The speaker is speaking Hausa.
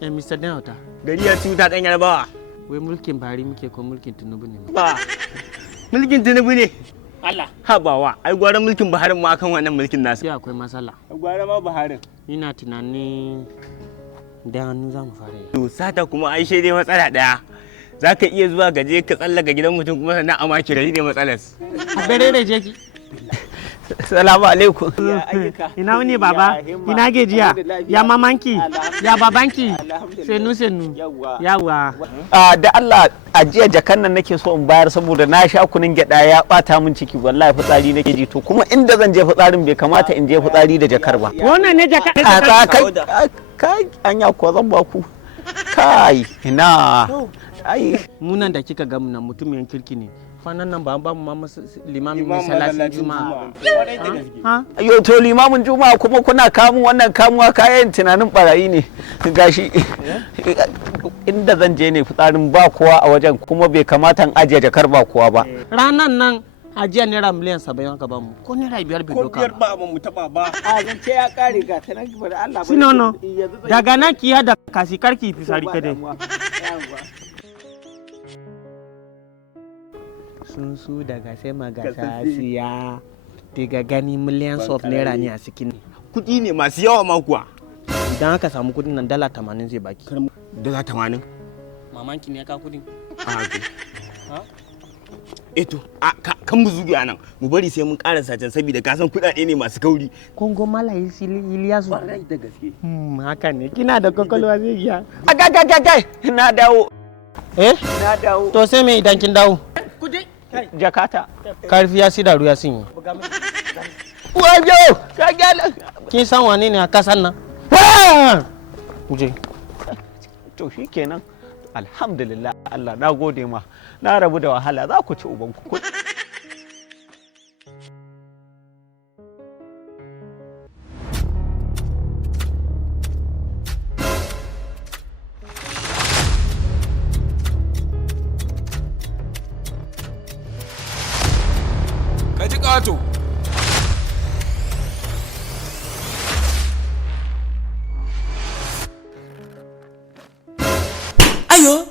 Mr. Denota. Gari ya cuta ɗan yarbawa. Wai mulkin Buhari muke ko mulkin Tinubu ne? Ba. Mulkin Tinubu ne. Allah. Habawa, ai gwara mulkin Buhari ma kan wannan mulkin nasu. Sai akwai matsala. Gwara ma Buhari. Ina tunanin da hannu za mu fara yi. To sata kuma ai dai matsala ɗaya. Za ka iya zuwa gaje ka tsallaka gidan mutum kuma sannan a maki gari ne matsalar. A dare da jeki. Salamu alaikum. Ina wuni baba? Ina gajiya? Ya mamanki? Ya babanki? Senu. Yawa. Da Allah a jiya jakan nan nake so in bayar saboda na sha kunin gyada ya bata min ciki wallahi fitsari nake ji to kuma inda zan je fitsarin bai kamata in je fitsari da jakar ba. Wannan ne jaka? Kai anya ko zan ba ku. Kai ina. Ai munan da kika ga mun nan mutumin kirki ne. Kwanan nan ba mu limamin masallacin juma'a. Yo to limamin juma'a kuma kuna kamun wannan kamuwa kayan tunanin barayi ne gashi inda zan je ne fitsarin ba kowa a wajen kuma bai kamata in ajiye jakar ba kowa ba. Ranan nan ajiya naira miliyan 70 ka ba mu ko naira 5 bai doka ba mu taba ba. A zance ya kare ga tanan bar Allah ba. Sinono daga nan kiya da kasikarki fisari kade. Sun su daga sai magasa siya daga gani millions of naira ne a cikin Kudi ne masu yawa ma kuwa. Idan aka samu kudin nan dala 80 zai baki. Dala 80? Mamanki ne ka kudin? A okay. Eto, kan mu zugi anan. Mu bari sai mun karasa can saboda ka san kudade ne masu kauri. Kongo mala Iliyasu. Wallahi da gaske. Haka ne. Kina da kokolwa zai giya. Agagai na dawo. Na dawo. To sai me idan kin dawo? Kudi jakata. Karfi ya sida ruya sun yi. Wajo! Ka gyala. Kin san wane ne a kasan nan? Kuje. To shikenan. Alhamdulillah Allah na gode ma. Na rabu da wahala za ku ci ubanku. Ka ji ƙato. Ayo!